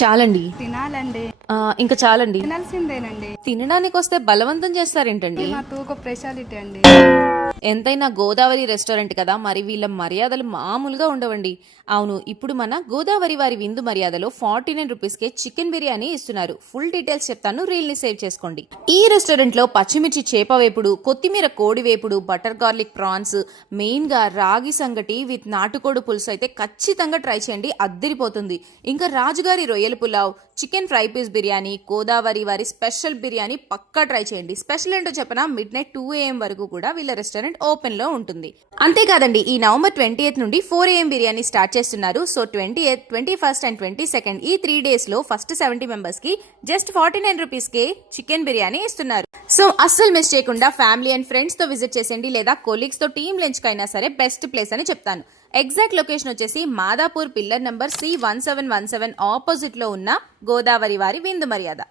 చాలండి. తినాలండి. ఇంకా చాలండి. తినాల్సిందేనండి. తినడానికి వస్తే బలవంతం చేస్తారేంటండి? మా తూక స్పెషాలిటీ అండి. ఎంతైనా గోదావరి రెస్టారెంట్ కదా, మరి వీళ్ళ మర్యాదలు మామూలుగా ఉండవండి. అవును, ఇప్పుడు మన గోదావరి వారి విందు మర్యాదలో 49 రూపీస్కే చికెన్ బిర్యానీ ఇస్తున్నారు. ఫుల్ డీటెయిల్స్ చెప్తాను, రీల్ ని సేవ్ చేసుకోండి. ఈ రెస్టారెంట్ లో పచ్చిమిర్చి చేప వేపుడు, కొత్తిమీర కోడి వేపుడు, బటర్ గార్లిక్ ప్రాన్స్, మెయిన్ గా రాగి సంగటి విత్ నాటుకోడు పులుసు అయితే ఖచ్చితంగా ట్రై చేయండి, అద్దిరిపోతుంది. ఇంకా రాజుగారి రొయ్యల pulao, chicken fry piece biryani, Godavari వారి స్పెషల్ బిర్యానీ పక్కా ట్రై చేయండి. స్పెషల్ ఏంటో చెప్పనా, మిడ్ నైట్ 2 AM వరకు కూడా వీళ్ళ రెస్టారెంట్ ఓపెన్ లో ఉంటుంది. అంతేకాదండి, ఈ నవంబర్ 20th నుండి 4 AM బిర్యానీ స్టార్ట్ చేస్తున్నారు. So 20th, 21st and 22nd ఈ 3 days లో ఫస్ట్ 70 మెంబర్స్ కి జస్ట్ 49 రూపీస్ కే చికెన్ బిర్యానీ ఇస్తున్నారు. సో అస్సలు మిస్ చేయకుండా ఫ్యామిలీ అండ్ ఫ్రెండ్స్ తో విజిట్ చేసేయండి, లేదా కొలీగ్స్ తో టీమ్ లంచ్ కైనా సరే బెస్ట్ ప్లేస్ అని చెప్తాను. ఎగ్జాక్ట్ లొకేషన్ వచ్చేసి Madhapur pillar number C1717 opposite లో ఉన్న గోదావరి వారి విందు మర్యాద.